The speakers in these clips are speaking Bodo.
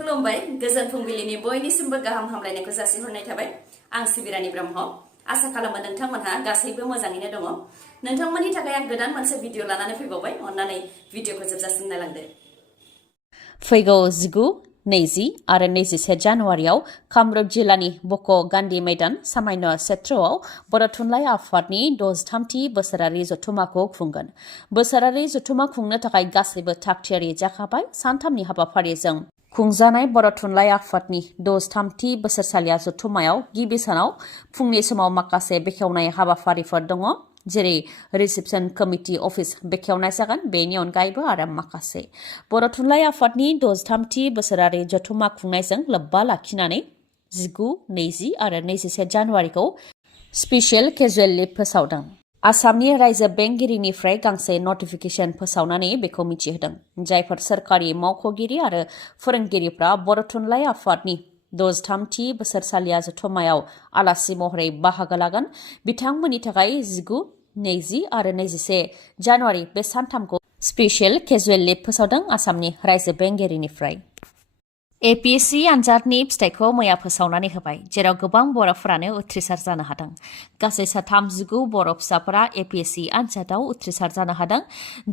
खुलुमबाय गोजोन फुंबिलिनि बयनिसिमबो गाहाम हामलायनायखौ जासिहरनाय थाबाय आं सिबिरानि ब्रह्म आसा खालामो नोंथांमोनहा गासैबो मोजाङैनो दङ नोंथांमोननि थाखाय आं गोदान मोनसे भिडिअ लानानै फैबावबाय अन्नानै भिडिअखौ जोबजासिम नायलांदो फैगौ 19, 20 आरो 21 जानुवारियाव कामरुप जिल्लानि बक' गान्धी मैदान सामान्य क्षेत्रआव बर' थुनलाइ आफादनि 63थि बोसोरारि जथुम्माखौ खुंगोन। बोसोरारि जथुम्मा खुंनो थाखाय गासैबो थागथियारि जाखाबाय। सानथामनि हाबाफारिजों खुंजानाय बर' थुनलाइ आफादनि 63थि बोसोरसालिया जथुम्मायाव गिबि सानाव फुंनि समाव माखासे बेखेवनाय हाबाफारिफोर दङ, जेरै रिसेपसन कमिटि अफिस बेखेवनाय जागोन। बेनि अनगायैबो आरो माखासे बर' थुनलाइ आफादनि 63थि बोसोरारि जथुम्मा खुंनायजों लोब्बा लाखिनानै 19, 20 आरो 21 जानुवारिखौ स्पेसियेल केजुवेल लिभ फोसावदों। आसामनि रायजो बेंगिरिनिफ्राय गांसे नटिफिकेसन फोसावनानै बेखौ मिथिहोदों। जायफोर सोरखारि मावख'गिरि आरो फोरोंगिरिफ्रा बर' थुनलाइ आफादनि 63थि बोसोरसालिया जथुम्मायाव आलासि महरै बाहागो लागोन, बिथांमोननि थाखाय 19, 20 आरो 21 जानुवारि बे सानथामखौ स्पेसियेल केजुवेल लिभ फोसावदों आसामनि रायजो बेंगिरिनिफ्राय। APSC आनजादनि फिथाइखौ मैया फोसावनानै होबाय, जेराव गोबां बर'फोरानो उथ्रिसार जानो हादों। गासै 19 बर' फिसाफोरा APSC आनजादाव उथ्रिसार जानो हादों,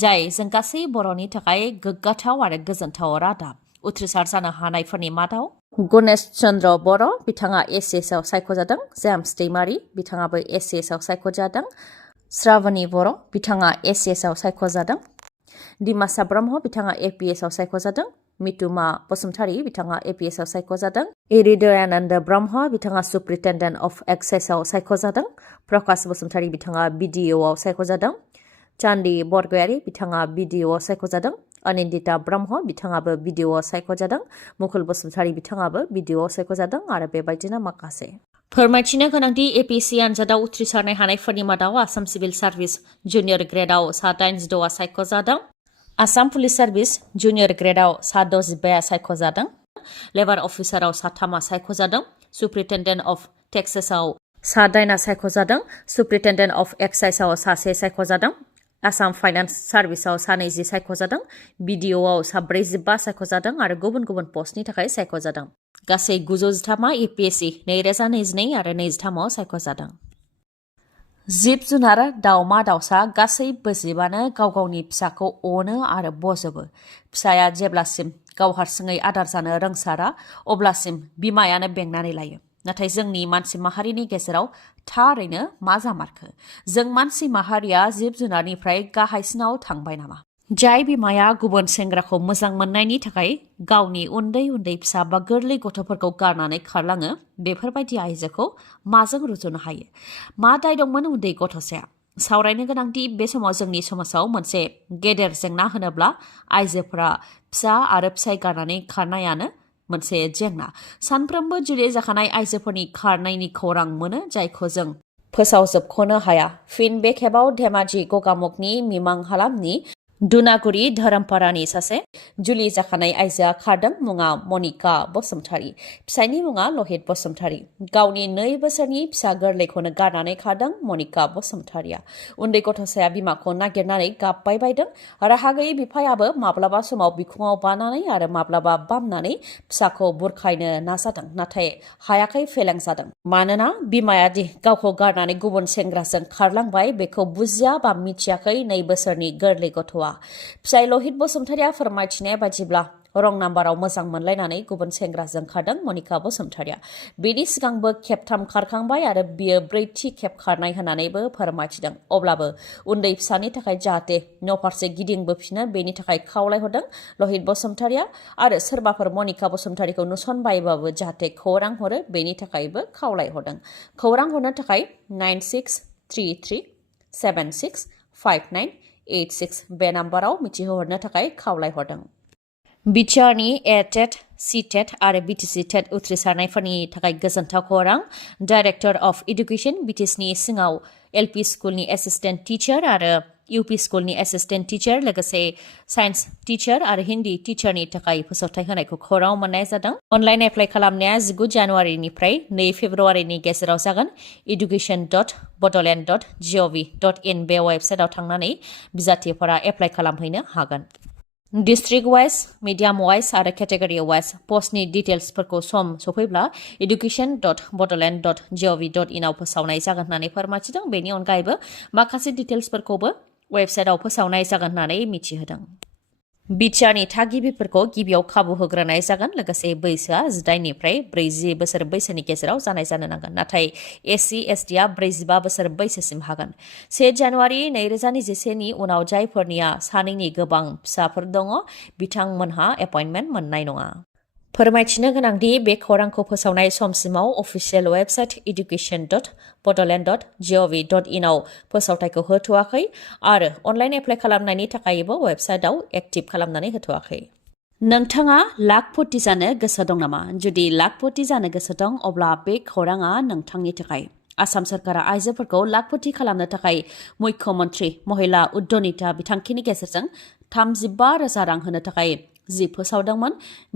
जाय जों गासै बर'नि थाखाय गोग्गाथाव आरो गोजोनथाव रादाब। उथ्रिसार जानो हानायफोरनि मादाव गणेश चन्द्र बर' बिथाङा SCS आव सायख'जादों। जेम्स दैमारि बिथाङाबो SCS आव सायख'जादों। श्रावणी बर' बिथाङा SCS आव सायख'जादों। दिमासा ब्रह्म बिथाङा APS आव सायख'जादों। मितुमा बसुमतारी बिथाङा APS आव सायख'जादों। इरिदयानन्द ब्रह्म बिथाङा सुप्रिटेन्डेन्ट अफ एक्साइज आव सायख'जादों। प्रकाश बसुमतारी बिथाङा BDO आव सायख'जादों। चान्दी बरगयारी बिथाङा BDO आव सायख'जादों। अनिन्दिता ब्रह्म बिथाङाबो BDO आव सायख'जादों। मुकुल बसुमतारी बिथाङाबो BDO आव सायख'जादों आरो बेबायदिनो माखासे। फोरमायथिनो गोनांदि APSC आनजादाव उथ्रिसारनो हानायफोरनि मादाव आसाम सिभिल सार्भिस जुनियर ग्रेडआव 86 सायख'जादों। आसाम पुलिस सार्भिस जुनियर ग्रेडआव 65 सायख'जादों। लेबार अफिसाराव 3 सायख'जादों। सुप्रिटेन्डेन्ट अफ टेक्सेसआव 9 सायख'जादों। सुप्रिटेन्डेन्ट अफ एक्साइजआव 1 सायख'जादों। आसाम फाइनान्स सार्भिसआव 20 सायख'जादों। BDOआव 45 सायख'जादों आरो गुबुन गुबुन पस्टनि थाखाय सायख'जादों। गासै 913 APSC 2022 आरो 23आव सायख'जादों। जिब जुनार दाउमा दाउसा गासैबो जिबानो गाव गावनि फिसाखौ अनो आरो बजबो। फिसाया जेब्लासिम गाव हारसिङै आदार जानो रोंसारा अब्लासिम बिमायानो बेंनानै लायो। नाथाय जोंनि मानसि माहारिनि गेजेराव थारैनो मा जामारखो? जों मानसि माहारिया जिब जुनारनिफ्राय गाहायसिनाव थांबाय नामा? जाय बिमाया गुबुन सेंग्राखौ मोजां मोननायनि थाखाय गावनि उन्दै उन्दै फिसा बा गोरलै गथ'फोरखौ गारनानै खारलाङो, बेफोरबायदि आइजोखौ माजों रुजुनो हायो? मा दाय दंमोन उन्दै गथ'साया? सावरायनो गोनांदि बे समाव जोंनि समाजाव मोनसे गेदेर जेंना होनोब्ला आइजोफोरा फिसा आरो फिसाय गारनानै खारनायानो मोनसे जेंना। सानफ्रोमबो जुलि जाखानाय आइजोफोरनि खारनायनि खौरां मोनो, जायखौ जों फोसावजोबख'नो हाया। फिन बे खेबाव धेमाजि गगामुखनि मिमां हालामनि दुनागुरि धोरोमपारानि सासे जुलि जाखानाय आइजोआ खारदों। मुङा मनिका बसुमतारी, फिसायनि मुङा लहित बसुमतारी। गावनि 2 बोसोरनि फिसा गोरलैखौनो गारनानै खारदों मनिका बसुमतारीया। उन्दै गथ'साया बिमाखौ नागिरनानै गाबबाय बायदों। राहा गैयै बिफायाबो माब्लाबा समाव बिखुङाव बानानै आरो माब्लाबा बामनानै फिसाखौ बुरखायनो नाजादों, नाथाय हायाखै, फेलें जादों। मानोना बिमाया दि गावखौ गारनानै गुबुन सेंग्राजों खारलांबाय बेखौ बुजिया बा मिथियाखै 2 बोसोरनि गोरलै गथ'आ। फिसाय लहित बसुमतारीया फोरमायथिनाय बायदिब्ला रं नाम्बाराव मोजां मोनलायनानै गुबुन सेंग्राजों खारदों मनिका बसुमतारीया। बेनि सिगांबो खेबथाम खारखांबाय आरो बियो 4थि खेब खारनाय होननानैबो फोरमायथिदों। अब्लाबो उन्दै फिसानि थाखाय जाहाथे न'फारसे गिदिंबोफिनो बेनि थाखाय खावलायहरदों लहित बसुमतारीया आरो सोरबाफोर मनिका बसुमतारीखौ नुसनबायबाबो जाहाथे खौरां हरो बेनि थाखायबो खावलायहरदों। खौरां हरनो थाखाय 9633765986 बे नाम्बाराव मिथिहोहरनो थाखाय खावलायहरदों। BTRनि टेट, CTET आरो BTC टेट उथ्रिसारनायफोरनि थाखाय गोजोनथाव खौरां। डाइरेक्टर अफ एडुकेसन BTSनि सिङाव LP स्कुलनि एसिस्टेन्ट टिचार आरो UP स्कुलनि एसिस्टेन्ट टिचार लोगोसे साइन्स टिचार आरो हिन्दी टिचारनि थाखाय फोसावथाय होनायखौ खौरां मोननाय जादों। अनलाइन एप्लाइ खालामनाया 19 जानुवारिनिफ्राय 2 फेब्रुवारिनि गेजेराव जागोन। education.bodoland.gov.in बे वेबसाइटआव थांनानै बिजाथिफोरा एप्लाइ खालामहैनो हागोन। डिस्ट्रिक्ट वाइज मिडियाम वाइज आरो केटेगरि वाइज पस्टनि डिटेल्सफोरखौ सम सफैब्ला education.bodoland.gov.in आव फोसावनाय जागोन होननानै फोरमायथिदों। बेनि अनगायैबो माखासे डिटेल्सफोरखौबो वेबसाइटआव फोसावनाय जागोन होननानै मिथिहोदों। BTRनि थागिबिफोरखौ गिबियाव खाबु होग्रोनाय जागोन। लोगोसे बैसोआ 18 निफ्राय 40 बोसोर बैसोनि गेजेराव जानाय जानो नांगोन। नाथाय SC STआ 45 बोसोर बैसोसिम हागोन। 1 जानुवारि 2021 नि उनाव जायफोरनिया सानैनि गोबां फिसाफोर दङ बिथांमोनहा एपइन्टमेन्ट मोननाय नङा। फोरमायथिनो गोनांदि बे खौरांखौ फोसावनाय समसिमाव अफिसियेल वेबसाइट education.bodoland.gov.in आव फोसावथायखौ होथ'वाखै आरो अनलाइन एप्लाइ खालामनायनि थाखायबो वेबसाइटआव एक्टिभ खालामनानै होथ'वाखै। नोंथाङा लाखपति जानो गोसो दं नामा? जुदि लाखपति जानो गोसो दं अब्ला बे खौराङा नोंथांनि थाखाय। आसाम सरकारा आइजोफोरखौ लाखपति खालामनो थाखाय मुख्यमन्त्री महिला उद्यमिता बिथांखिनि गेजेरजों 35,000 रां होनो थाखाय जि फोसावदोंमोन।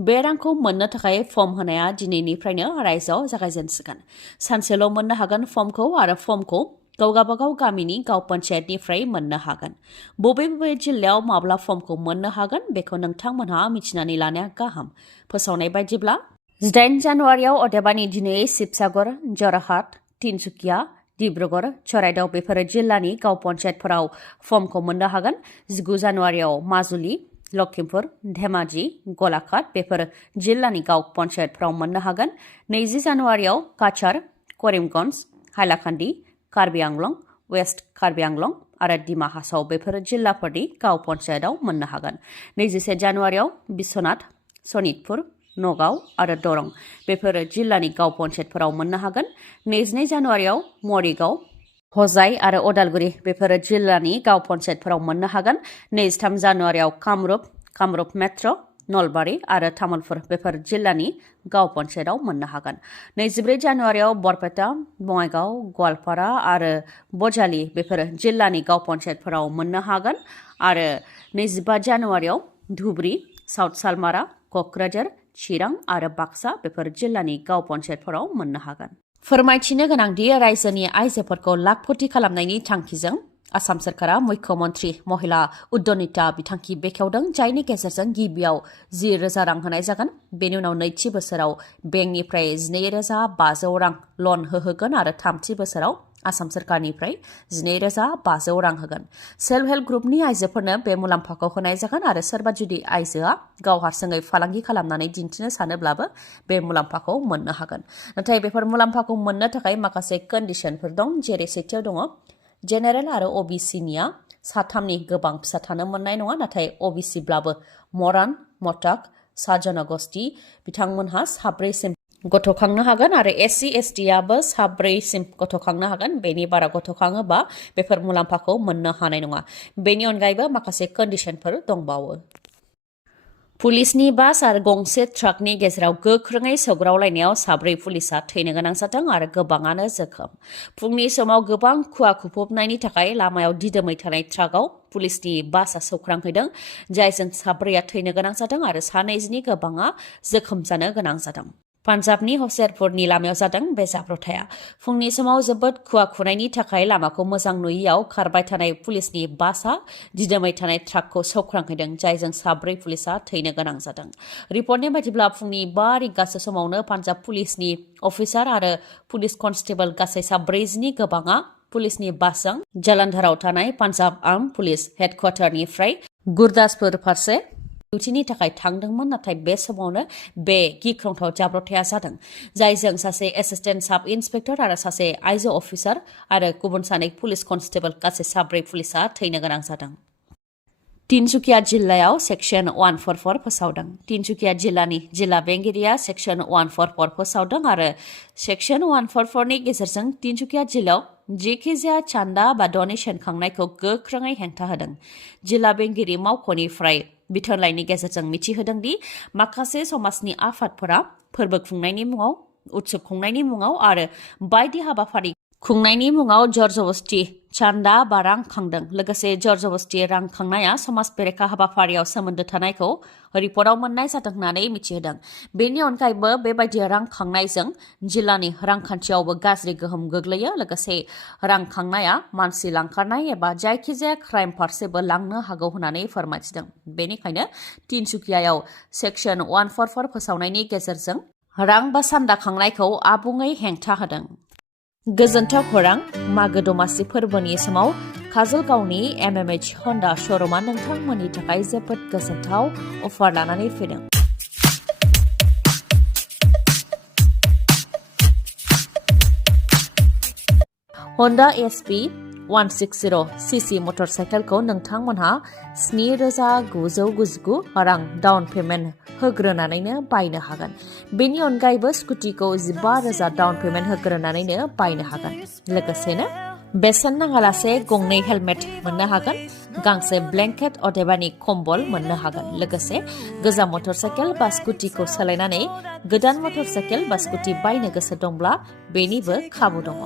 बे रांखौ मोननो थाखाय फर्म होनाया दिनैनिफ्रायनो रायजोआव जागायजेनसिगोन। सानसेल' मोननो हागोन फर्मखौ आरो फर्मखौ गावगाबागाव गामिनि गाव पन्चायतनिफ्राय मोननो हागोन। बबे बबे जिल्लायाव माब्ला फर्मखौ मोननो हागोन बेखौ नोंथांमोनहा मिथिनानै लानाया गाहाम। फोसावनाय बायदिब्ला 8 जानुवारियाव अदेबानि दिनै शिबसागर, जरहाट, तिनसुकिया, डिब्रुगड़, चराइदेव बेफोर जिल्लानि गाव पन्चायतफोराव फर्मखौ मोननो हागोन। 19 जानुवारियाव माजुलि, लखिमपुर, धेमाजि, गलाघाट बेफोर जिल्लानि गाव पन्चायतफोराव मोननो हागोन। 20 जानुवारियाव काछार, करिमगन्ज, हाइलाकान्दि, कार्बि आंलं, वेस्ट कार्बि आंलं आरो डिमा हासाव बेफोर जिल्लाफोरनि गाव पन्चायतआव मोननो हागोन। 21 जानुवारियाव बिश्वनाथ, सनितपुर, नगाव आरो दरं बेफोर जिल्लानि गाव पन्चायतफोराव मोननो हागोन। 22 जानुवारियाव मरिगाव, हजाइ आरो अदालगुरि बेफोर जिल्लानि गाव पन्चायतफोराव मोननो हागोन। 23 जानुवारियाव कामरुप मेट्र, नलबारि आरो तामुलपुर बेफोर जिल्लानि गाव पन्चायतआव मोननो हागोन। 24 जानुवारियाव बरपेटा, बङाइगाव, गवालपारा आरो बजालि बेफोर जिल्लानि गाव पन्चायतफोराव मोननो हागोन आरो 25 जानुवारियाव धुबरी, साउथ सालमारा, क'क्राझार, चिरां आरो बाक्सा बेफोर जिल्लानि गाव पन्चायतफोराव मोननो हागोन। फोरमायथिनो गोनांदि रायजोनि आइजोफोरखौ लाखपति खालामनायनि थांखिजों आसाम सरकारा मुख्यमन्त्री महिला उद्यमिता बिथांखि बेखेवदों। जायनि गेजेरजों गिबियाव 10,000 रां होनाय जागोन। बेनि उनाव नैथि बोसोराव बेंकनिफ्राय 12,500 रां लन होहोगोन आरो थामथि बोसोराव आसाम सरकारनिफ्राय 12,500 रां होगोन। सेल्फ हेल्प ग्रुपनि आइजोफोरनो बे मुलाम्फाखौ होनाय जागोन आरो सोरबा जुदि आइजोआ गाव हारसिङै फालांगि खालामनानै दिन्थिनो सानोब्लाबो बे मुलाम्फाखौ मोननो हागोन। नाथाय बेफोर मुलाम्फाखौ मोननो थाखाय माखासे कन्डिसनफोर दं। जेरै सेथियाव दङ जेनेरेल आरो OBCनिया साथामनि गोबां फिसा थानो मोननाय नङा। नाथाय OBCब्लाबो मरान, मटाक, सा जनगोष्ठी बिथांमोनहा 4सिम गथ'खांनो हागोन आरो SC STआबो 4सिम गथ'खांनो हागोन। बेनि बारा गथ'खाङोबा बेफोर मुलाम्फाखौ मोननो हानाय नङा। बेनि अनगायैबो माखासे कन्डिसनफोर दंबावो। पुलिसनि बास आरो गंसे ट्राकनि गेजेराव गोख्रोङै सौग्रावलायनायाव 4 पुलिसा थैनो गोनां जादों आरो गोबाङानो जोखोम। फुंनि समाव गोबां खुवा खुफबनायनि थाखाय लामायाव दिदोमै थानाय ट्राकआव पुलिसनि बासआ सौख्रांहैदों। जायजों 4आ थैनो गोनां जादों आरो 2 गोबाङा जोखोम जानो गोनां जादों। पान्जाबनि हसेरपुरनि लामायाव जादों बे जाब्रबथाया। फुंनि समाव जोबोद खुवा खुनायनि थाखाय लामाखौ मोजां नुयैयाव खारबाय थानाय पुलिसनि बासआ दिदोमै थानाय ट्राकखौ सौख्रांहैदों। जायजों 4 पुलिसा थैनो गोनां जादों। रिपर्टनि बायदिब्ला फुंनि 5 रिंगासो समावनो पान्जाब पुलिसनि अफिसार आरो पुलिस कनस्टेबल गासै 4 गोबाङा पुलिसनि बासजों जालन्धराव थानाय पान्जाब आर्म पुलिस हेडक्वार्टारनिफ्राय गुरदासपुर फारसे डिउटिनि थाखाय थांदोंमोन। नाथाय बे समावनो बे गिख्रंथाव जाब्रबथाया जादों। जायजों सासे एसिस्टेन्ट साब इन्सपेक्टर आरो सासे आइजो अफिसार आरो गुबुन 2 पुलिस कनस्टेबल गासै 4 पुलिसा थैनो गोनां जादों। तिनसुकिया जिल्लायाव सेक्सन 144 फोसावदों। तिनसुकिया जिल्लानि जिल्ला बेंगिरिया सेक्सन 144 फोसावदों आरो सेक्सन 144नि गेजेरजों तिनसुकिया जिल्लायाव जेखिजाया चान्दा बा डनेशन खांनायखौ गोख्रोङै हेंथा होदों। जिल्ला बेंगिरि मावख'निफ्राय बिथोनलाइनि गेजेरजों मिथिहोदों दि माखासे समाजनि आफादफोरा फोरबो खुंनायनि मुङाव, उत्सब खुंनायनि मुङाव आरो बायदि हाबाफारि खुंनायनि मुङाव जरजबस्ति चान्दा बा रां खांदों। लोगोसे जरजबस्ति रां खांनाया समाज बेरेखा हाबाफारियाव सोमोन्दो थानायखौ रिपर्टआव मोननाय जादों होननानै मिथिहोदों। बेनि अनगायैबो बेबायदि रां खांनायजों जिल्लानि रांखान्थियावबो गाज्रि गोहोम गोग्लैयो। लोगोसे रां खांनाया मानसि लांखारनाय एबा जायखिजाया क्राइम फारसेबो लांनो हागौ होननानै फोरमायथिदों। बेनिखायनो तिनसुकियायाव सेक्सन 144 फोसावनायनि गेजेरजों रां बा चान्दा खांनायखौ आबुङै हेंथा होदों। गोजोन्थाव खौरां, मागो दमासि फोरबोनि समाव काजलगावनि MMH हन्डा श'रुमा नोंथांमोननि थाखाय जोबोद गोजोन्थाव अफार लानानै फैदों। हन्डा SP 160 सीसी मटर साइकेलखौ नोंथांमोनहा 7,999 रां डाउन पेमेन्ट होग्रोनानैनो बायनो हागोन। बेनि अनगायैबो स्कुटिखौ 15,000 डाउन पेमेन्ट होग्रोनानैनो बायनो हागोन। लोगोसेनो बेसेन नाङालासे गंनै हेलमेट मोननो हागोन, गांसे ब्लेंकेट अदेबानि कम्बल मोननो हागोन। लोगोसे गोजाम मटर साइकेल बा स्कुटिखौ सोलायनानै गोदान मटर साइकेल बा स्कुटि बायनो गोसो दंब्ला बेनिबो खाबु दङ।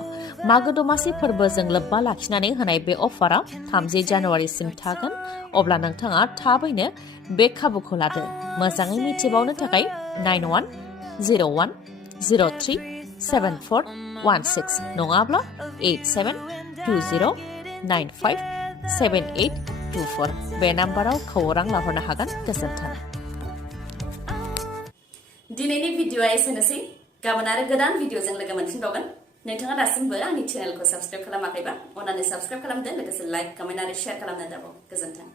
मागो दमासि फोरबोजों लोब्बा लाखिनानै होनाय बे अफारा 30 जानुवारिसिम थागोन। अब्ला नोंथाङा थाबैनो बे खाबुखौ लादो। मोजाङै मिथिबावनो थाखाय 9101037416 नङाब्ला 8720957824 बे नाम्बाराव खौरां लाहरनो हागोन। गोजोन्थों। दिनैनि भिडिअआ एसेनोसै। गाबोन आरो गोदान भिडिअजों लोगो मोनफिनबावगोन। नोंथाङा दासिमबो आंनि चेनेलखौ साबस्क्राइब खालामाखैबा अन्नानै साबस्क्राइब खालामदो। लोगोसे लाइक, कमेन्ट आरो शेयार खालामनो दाबाव। गोजोन्थों।